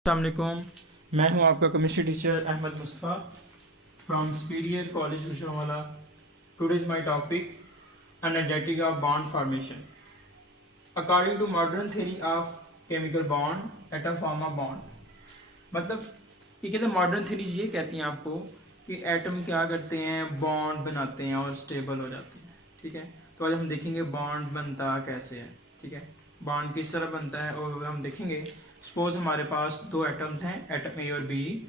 अस्सलामुअलैकुम, मैं हूं आपका chemistry teacher Ahmad Mustafa from superior college Gujranwala. Today's my topic energetic of bond formation. According to modern theory of chemical bond atom form of bond. मतलब ये कहते हैं मॉडर्न थ्योरीज ये कहती हैं आपको कि एटम क्या करते हैं, बॉन्ड बनाते हैं और स्टेबल हो जाते हैं। ठीक है, तो आज हम देखेंगे बॉन्ड बनता कैसे है। ठीक है, बॉन्ड किस तरह बनता है और हम देखेंगे। सपोज हमारे पास दो एटम्स हैं, एटम ए और बी।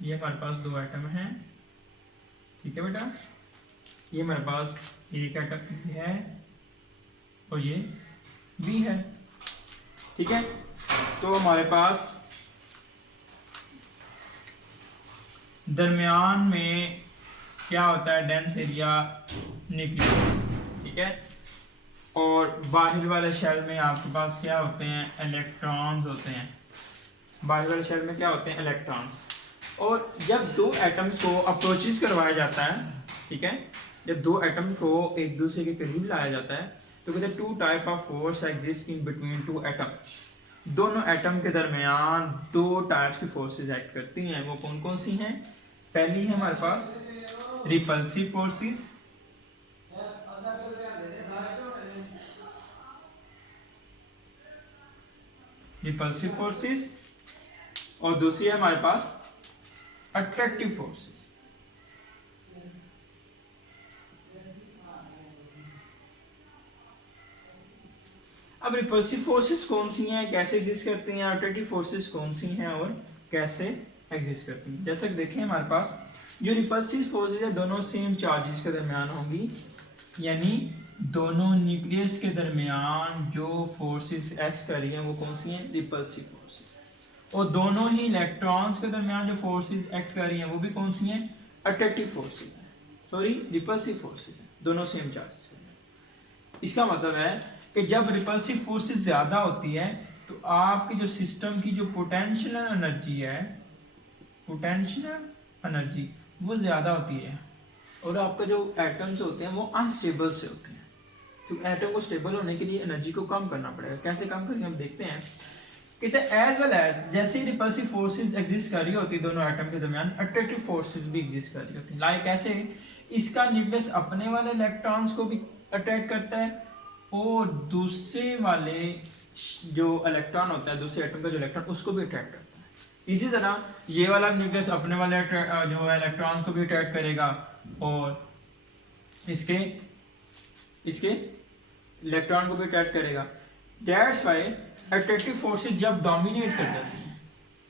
ये हमारे पास दो एटम हैं। ठीक है बेटा, ये हमारे पास एक एटम है और ये बी है। ठीक है, तो हमारे पास दरमियान में क्या होता है, डेंस एरिया न्यूक्लियस। ठीक है, और बाहर वाले शेल में आपके पास क्या होते हैं, इलेक्ट्रॉन्स होते हैं। बाहर वाले शेल में क्या होते हैं, इलेक्ट्रॉन्स। और जब दो एटम्स को अप्रोचेस करवाया जाता है, ठीक है, जब दो एटम को एक दूसरे के करीब लाया जाता है तो कहते हैं two type of force exist in between two atom. दोनों एटम के दरमियान दो टाइप्स की फोर्सेस एक्ट करती हैं। वो कौन कौन सी हैं? पहली है हमारे पास रिपल्सिव फोर्सेस। रिपल्सिव फोर्सेस और दूसरी है हमारे पास अट्रैक्टिव फोर्सेस। अब रिपल्सिव फोर्सेस कौन सी हैं, कैसे एग्जिस्ट करती हैं, अट्रैक्टिव फोर्सेस कौन सी हैं और कैसे एग्जिस्ट करती हैं। जैसा कि देखें हमारे पास जो रिपल्सिव फोर्सेस है दोनों सेम चार्जेस के दरमियान होंगी, यानी दोनों न्यूक्लियस के दरमियान जो फोर्सेस एक्ट कर रही हैं वो कौन सी हैं, रिपल्सिव फोर्सेस। और दोनों ही इलेक्ट्रॉन्स के दरमियान जो फोर्सेस एक्ट कर रही हैं वो भी कौन सी हैं, अट्रैक्टिव फोर्सेस हैं। सॉरी, रिपल्सिव फोर्सेस हैं, दोनों सेम चार्जेस के दरमियान। इसका मतलब है कि जब रिपल्सिव फोर्सेस ज़्यादा होती है तो आपके जो सिस्टम की जो पोटेंशियल एनर्जी है, पोटेंशियल एनर्जी वो ज़्यादा होती है और आपके जो एटम्स होते हैं वो अनस्टेबल से होते हैं। तो एटम को स्टेबल होने के लिए एनर्जी को कम करना पड़ेगा। कैसे कम करेंगे हम देखते हैं। कहते हैं एज वेल एज जैसे ही रिपल्सिव फोर्सेस एग्जिस्ट कर रही होती है दोनों एटम के दरमियान, अट्रैक्टिव फोर्सेस भी एग्जिस्ट कर रही होती है। लाइक ऐसे इसका न्यूक्लियस अपने वाले इलेक्ट्रॉन्स को भी अट्रैक्ट करता है और दूसरे वाले जो इलेक्ट्रॉन होता है, दूसरे एटम का जो इलेक्ट्रॉन उसको भी अट्रैक्ट करता है। इसी तरह ये वाला न्यूक्लियस अपने वाले जो है इलेक्ट्रॉन्स को भी अट्रैक्ट करेगा और इसके इसके इलेक्ट्रॉन को भी अट्रैक्ट करेगा। दैट्स व्हाई अट्रैक्टिव फोर्सेस जब डोमिनेट कर जाती हैं,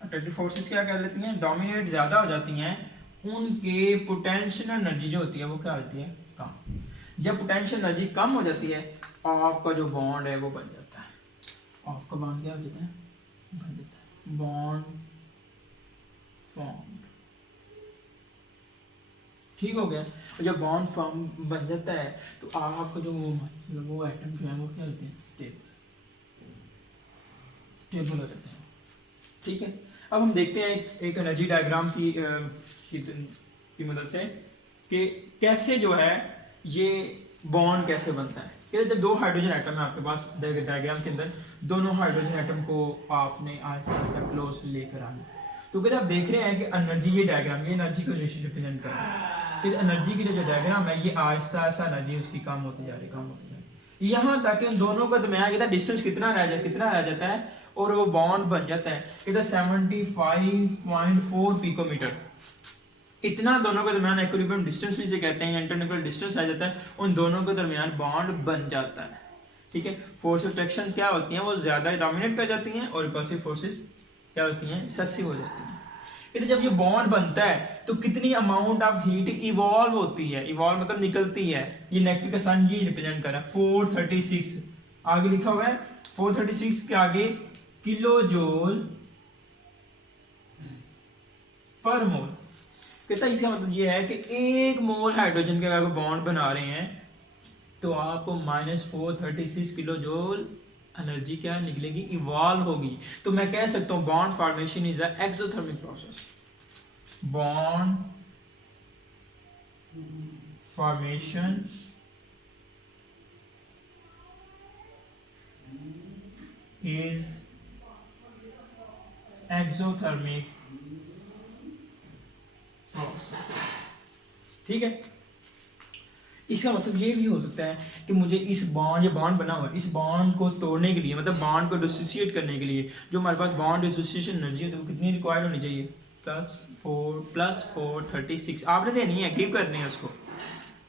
अट्रैक्टिव फोर्सेस क्या कर लेती हैं, डोमिनेट ज़्यादा हो जाती हैं, उनके पोटेंशियल एनर्जी जो होती है वो क्या होती है, कम। जब पोटेंशियल एनर्जी कम हो जाती है आपका जो बॉन्ड है वो बन जाता है। आपका बॉन्ड क्या हो जाता है, बन जाता है, बॉन्ड फॉर्म। ठीक हो गया। और जब बॉन्ड फॉर्म बन जाता है तो आपका जो वो एटम जो है वो क्या होते हैं, स्टेबल स्टेबल हो जाते हैं। ठीक है, अब हम देखते हैं एक एनर्जी डायग्राम की मदद से कि कैसे जो है ये बॉन्ड कैसे बनता है। कि जब दो हाइड्रोजन एटम है आपके पास डायग्राम के अंदर, दोनों हाइड्रोजन एटम को आपने आहिस्ता आहिस्ता क्लोज लेकर आना। तो अगर आप देख रहे हैं कि एनर्जी, ये डायग्राम ये एनर्जी को रिप्रेजेंट कर रहा है कि एनर्जी के लिए जो डायग्राम है ये आहिस्ता आहिस्ता एनर्जी उसकी कम होती जा रही है, कम होती जा रही है, यहाँ तक इन दोनों का दरमियान डिस्टेंस कितना रह जाता है और वो बॉन्ड बन जाता है। इधर 75.4 पिकोमीटर, इतना दोनों के दरमियान इक्विलिब्रियम डिस्टेंस भी से कहते हैं, इंटरन्यूक्लियर डिस्टेंस आ जाता है, उन दोनों के दरमियान बॉन्ड बन जाता है। ठीक है, फोर्स ऑफ अट्रैक्शन क्या होती हैं, वो ज्यादा डोमिनेट कर जाती हैं और रिपल्सिव फोर्सेस क्या होती हैं, एक्सेसिव हो जाती हैं। इधर जब ये बॉन्ड बनता है तो कितनी अमाउंट ऑफ हीट इवॉल्व होती है, इवॉल्व मतलब निकलती है। ये नेगेटिव का साइन ये रिप्रेजेंट कर रहा है 436, आगे लिखा हुआ है 436 के आगे किलो जूल पर मोल। कहता है इसका मतलब ये है कि एक मोल हाइड्रोजन के अगर बॉन्ड बना रहे हैं तो आपको -436 किलो जूल एनर्जी क्या निकलेगी, इवॉल्व होगी। तो मैं कह सकता हूं bond formation is a exothermic process. Bond formation is exothermic process. ठीक है, इसका मतलब ये भी हो सकता है कि मुझे इस बॉन्ड, ये बॉन्ड बना हुआ है, इस बॉन्ड को तोड़ने के लिए, मतलब बॉन्ड को डिसोसिएट करने के लिए जो हमारे पास बॉन्ड डिसोसिएशन एनर्जी है तो वो कितनी रिक्वायर्ड होनी चाहिए, +4 36 आपने देनी है, गिव करनी है उसको।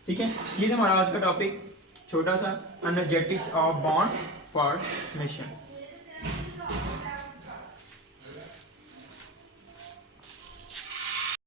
ठीक है, ये था हमारा आज का टॉपिक, छोटा सा एनर्जेटिक्स ऑफ बॉन्ड फॉर्मेशन।